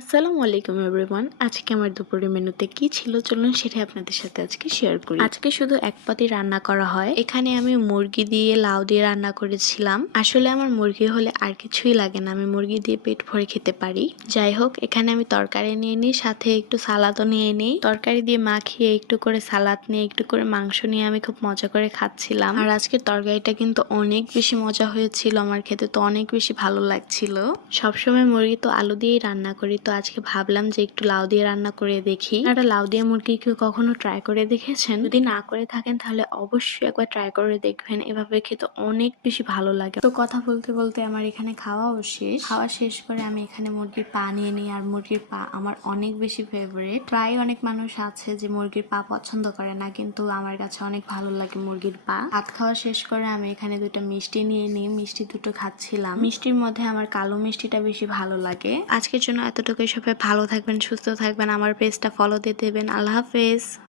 আসসালামু আলাইকুম এভরিওয়ান। আজকে আমার দুপুরের মেনুতে কি ছিল চলুন সেটা আপনাদের সাথে আজকে শেয়ার করি। আজকে শুধু এক পাতি রান্না করা হয়। এখানে আমি মুরগি দিয়ে লাউ দিয়ে রান্না করেছিলাম। আসলে আমার মুরগি হলে আর কিছুই লাগে না, আমি মুরগি দিয়ে পেট ভরে খেতে পারি। যাই হোক, এখানে আমি তরকারি নিয়ে নিই, সাথে একটু সালাদও নিয়ে নিই। তরকারি দিয়ে মাখিয়ে একটু করে সালাদ নিয়ে একটু করে মাংস নিয়ে আমি খুব মজা করে খাচ্ছিলাম। আর আজকের তরকারিটা কিন্তু অনেক বেশি মজা হয়েছিল, আমার খেতে তো অনেক বেশি ভালো লাগছিল। সবসময় মুরগি তো আলু দিয়েই রান্না করি, তো আজকে ভাবলাম যে একটু লাউ দিয়ে রান্না করে দেখি। আপনারা লাউ দিয়ে মুরগি কি কখনো ট্রাই করে দেখেছেন? যদি না করে থাকেন তাহলে অবশ্যই একবার ট্রাই করে দেখবেন, এভাবে খেতে অনেক বেশি ভালো লাগে। তো কথা বলতে বলতে আমার এখানে খাওয়াও শেষ। খাওয়া শেষ করে আমি এখানে মুরগির পা নিয়ে নিই, আর মুরগির পা আমার অনেক বেশি ফেভারিট। প্রায় অনেক মানুষ আছে যে মুরগির পা পছন্দ করে না, কিন্তু আমার কাছে অনেক ভালো লাগে মুরগির পা। ভাত খাওয়া শেষ করে আমি এখানে দুটো মিষ্টি নিয়ে নিই, মিষ্টি দুটো খাচ্ছিলাম। মিষ্টির মধ্যে আমার কালো মিষ্টিটা বেশি ভালো লাগে। আজকের জন্য এতটুকুই, সবাই ভালো থাকবেন, সুস্থ থাকবেন, আমার পেজটা ফলো দিয়ে দেবেন। আল্লাহ হাফেজ।